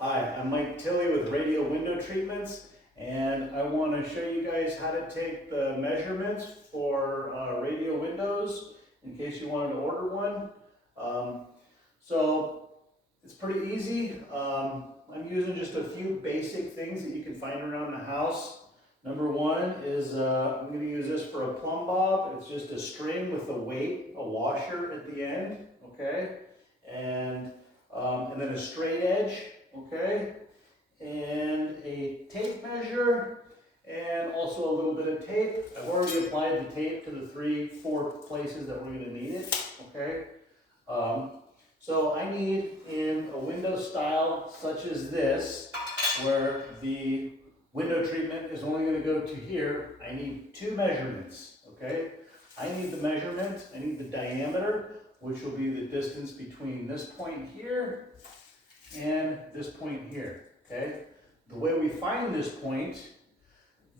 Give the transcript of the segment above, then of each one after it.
Hi, I'm Mike Tilley with Radial Window Treatments, and I want to show you guys how to take the measurements for radial windows in case you wanted to order one. So it's pretty easy. I'm using just a few basic things that you can find around the house. Number one is I'm going to use this for a plumb bob. It's just a string with a weight, a washer at the end, okay? And then a straight edge, okay? And a tape measure, and also a little bit of tape. I've already applied the tape to the 3-4 places that we're going to need it, okay? So I need, in a window style such as this, where the window treatment is only going to go to here, I need 2 measurements, okay? I need the measurement, I need the diameter, which will be the distance between this point here and this point here, okay? The way we find this point,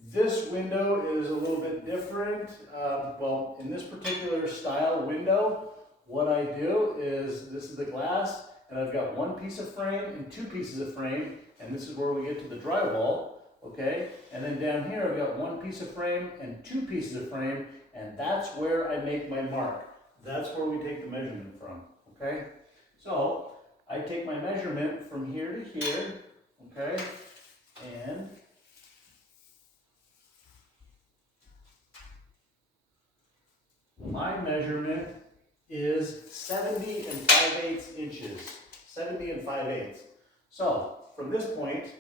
this window is a little bit different. Well, in this particular style window, what I do is, this is the glass, and I've got 1 piece of frame and 2 pieces of frame, and this is where we get to the drywall, okay? And then down here, I've got 1 piece of frame and 2 pieces of frame, and that's where I make my mark. That's where we take the measurement from, okay? So, I take my measurement from here to here, okay? And my measurement is 70 5/8 inches. 70 5/8. So, from this point,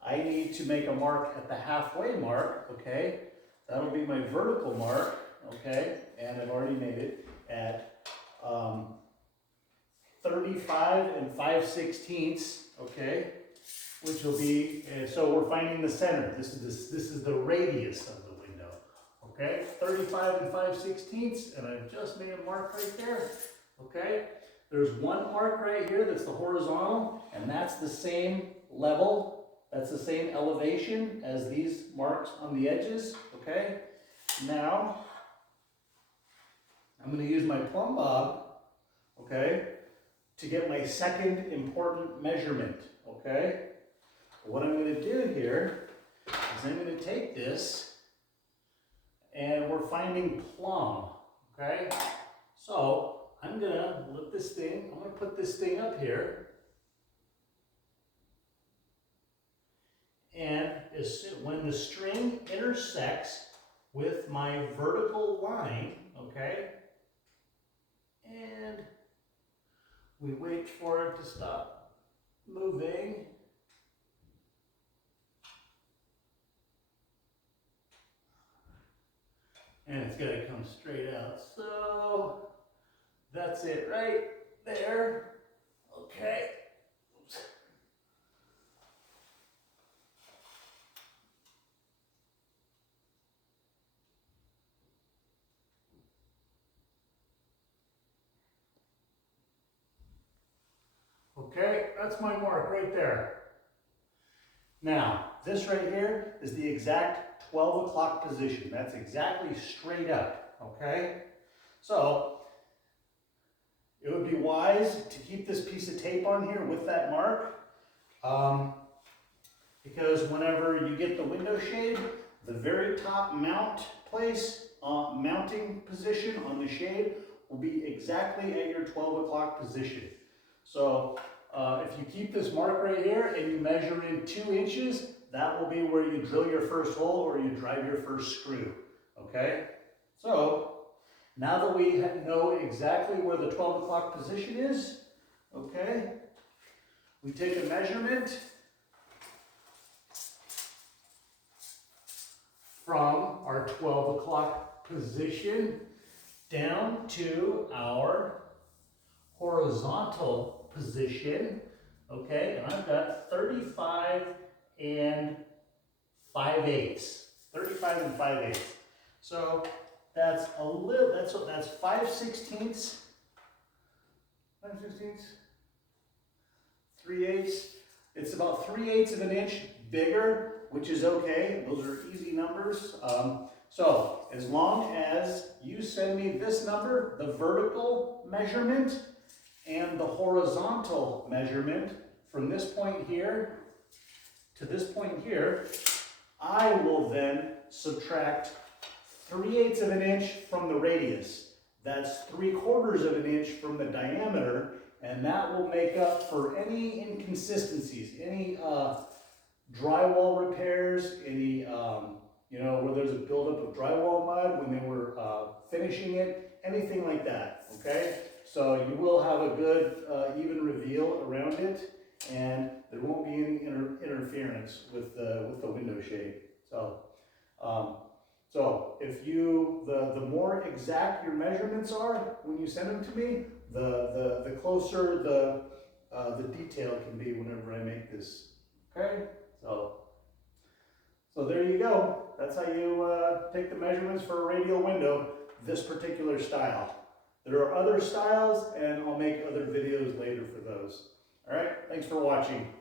I need to make a mark at the halfway mark, okay? That'll be my vertical mark, okay? And I've already made it at 35 5/16, okay? Which will be, so we're finding the center. This is the radius of the window, okay? 35 5/16, and I've just made a mark right there, okay? There's 1 mark right here that's the horizontal, and that's the same level, that's the same elevation as these marks on the edges, okay? Now, I'm going to use my plumb bob, okay, to get my second important measurement, okay? What I'm going to do here is I'm going to take this, and we're finding plumb, okay? So I'm going to lift this thing, I'm going to put this thing up here, and when the string intersects with my vertical line, okay, and we wait for it to stop moving. And it's got to come straight out. So that's it right there. Okay. Oops. Okay, that's my mark right there. Now, this right here is the exact 12 o'clock position. That's exactly straight up, okay? So, it would be wise to keep this piece of tape on here with that mark, because whenever you get the window shade, the very top mount place, mounting position on the shade will be exactly at your 12 o'clock position. So, if you keep this mark right here and you measure in 2 inches, that will be where you drill your first hole or you drive your first screw, okay? So, now that we know exactly where the 12 o'clock position is, okay, we take a measurement from our 12 o'clock position down to our horizontal position, okay, and I've got 35 5/8. 35 5/8. So that's a little, that's 5/16, 3/8. It's about 3/8 of an inch bigger, which is okay. Those are easy numbers. So as long as you send me this number, the vertical measurement, and the horizontal measurement from this point here to this point here, I will then subtract 3/8 of an inch from the radius. That's 3/4 of an inch from the diameter, and that will make up for any inconsistencies, any drywall repairs, any you know, where there's a buildup of drywall mud when they were finishing it, anything like that, okay? So you will have a good even reveal around it, and there won't be any interference with the window shape. So, so if you, the more exact your measurements are when you send them to me, the closer the detail can be whenever I make this, okay? So there you go. That's how you take the measurements for a radial window, this particular style. There are other styles, and I'll make other videos later for those. All right, thanks for watching.